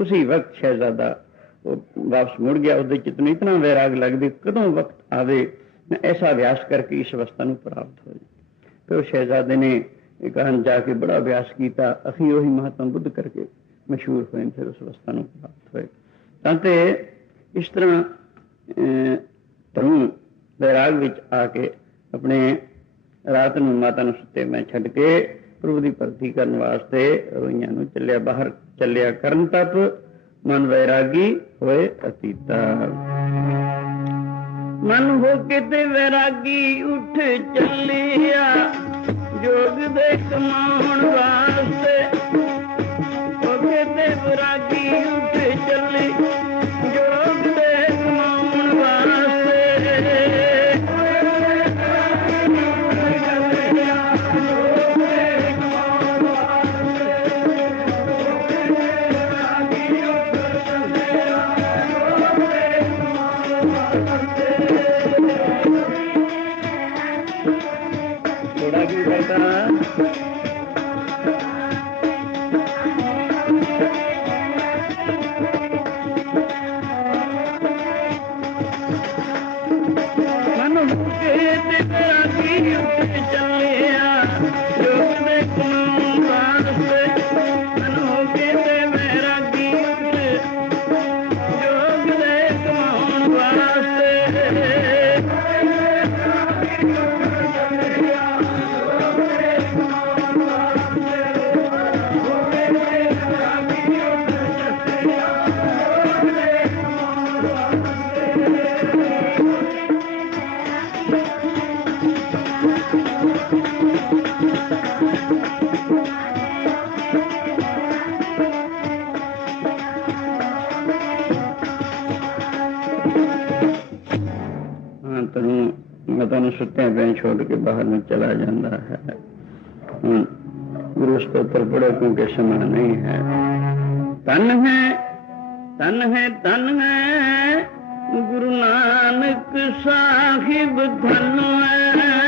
ਉਸੇ ਵਕਤ ਸ਼ਹਿਜ਼ਾਦਾ ਉਹ ਵਾਪਸ ਮੁੜ ਗਿਆ ਉਹਦੇ ਕਿਤਨੇ ਇਤਨਾ ਵਿਰਾਗ ਲੱਗਦੇ ਕਦੋਂ ਵਕਤ ਆਵੇ ਮੈਂ ਐਸਾ ਅਭਿਆਸ ਕਰਕੇ ਇਸ ਅਵਸਥਾ ਨੂੰ ਪ੍ਰਾਪਤ ਹੋ ਜੀ ਤੇ ਉਹ ਸ਼ਹਿਜ਼ਾਦੇ ਨੇ ਇਹ ਕਹਨ ਜਾ ਕੇ ਬੜਾ ਅਭਿਆਸ ਕੀਤਾ ਅਖੀਰ ਉਹੀ ਮਹਤਮ ਬੁੱਧ ਕਰਕੇ ਮਸ਼ਹੂਰ ਹੋਏ ਫਿਰ ਉਸ ਵਸਤਾਂ ਨੂੰ ਪ੍ਰਾਪਤ ਹੋਏ ਤਾਂ ਤੇ ਇਸ ਤਰ੍ਹਾਂ ਤਰੂ ਬੈਰਾਗ ਵਿੱਚ ਆ ਕੇ ਆਪਣੇ ਰਾਤ ਨੂੰ ਮਾਤਾ ਨੂੰ ਸੁੱਤੇ ਮੈਂ ਛੱਡ ਕੇ ਪ੍ਰਭੂ ਦੀ ਭਗਤੀ ਕਰਨ ਵਾਸਤੇ ਰੋਈਆਂ ਨੂੰ ਚੱਲਿਆ ਬਾਹਰ ਚੱਲਿਆ ਕਰਨ ਤੱਪ ਮਨ ਵੈਰਾਗੀ ਹੋਏ ਅਤੀਤਾ ਮਨ ਹੋ ਕੇ ਤੇ ਵੈਰਾਗੀ ਉੱਠ ਚੱਲਿਆ ਜੋਗ ਦੇ ਕਮਾਉਣ ਵਾਸਤੇ ਰਾਤ ਨੂੰ ਮਤਨ ਸੁੱਤੇ ਪਏ ਛੋੜ ਕੇ ਬਾਹਰ ਨੂੰ ਚਲਾ ਜਾਂਦਾ ਹੈ ਹੁਣ ਗੁਰੂ ਸਤਿ ਬੜੇ ਕੋ ਕੇ ਸਮਾਂ ਨਹੀਂ ਹੈ ਤਨ ਹੈ ਤਨ ਹੈ ਤਨ ਹੈ ਗੁਰੂ ਨਾਨਕ ਸਾਹਿਬ ਧੰਨ ਹੈ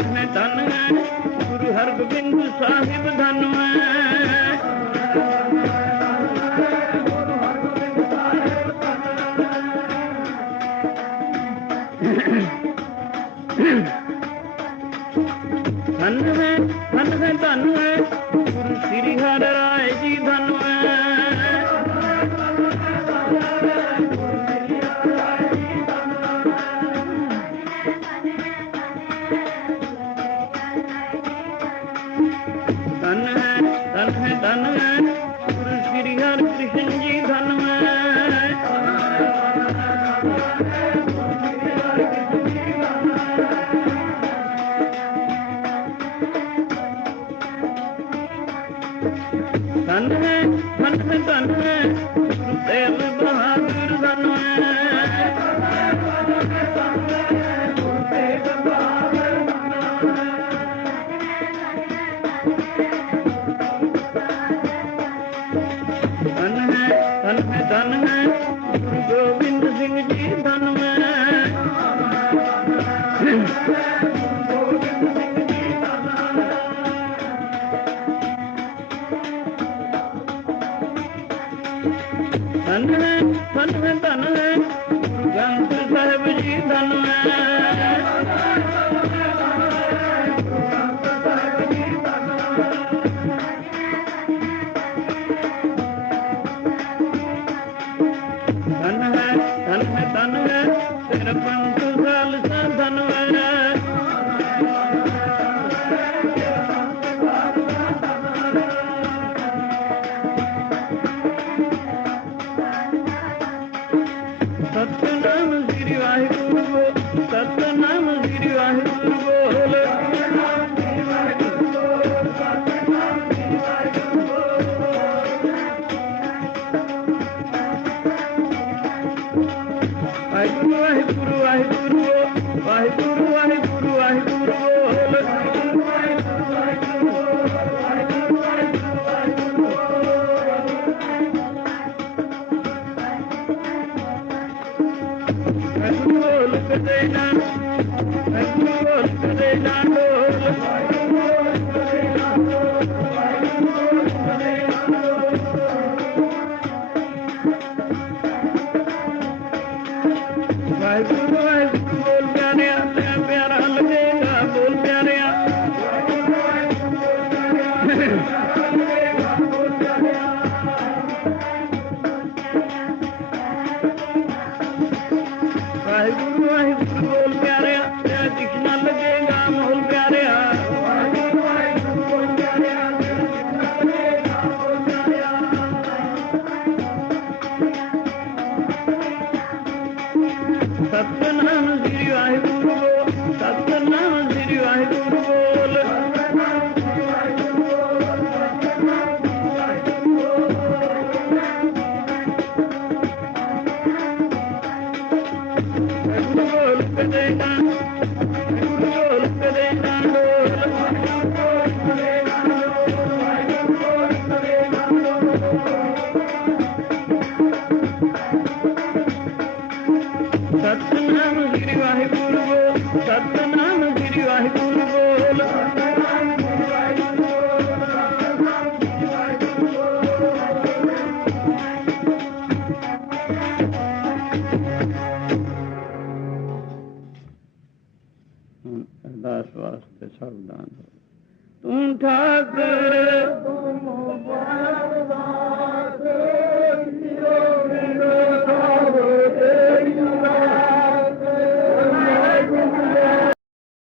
ਸਾਹਿਬ ਨੇ ਧਨ ਹੈ ਗੁਰੂ ਹਰਗੋਬਿੰਦ ਸਾਹਿਬ ਧਨ ਹੈ ਧੰਨ ਹੈ ਧੰਨ ਹੈ ਧੰਨ ਹੈ ਦੇਵ ਬਹਾਦਰ ਧੰਨ ਹੈ पंज साल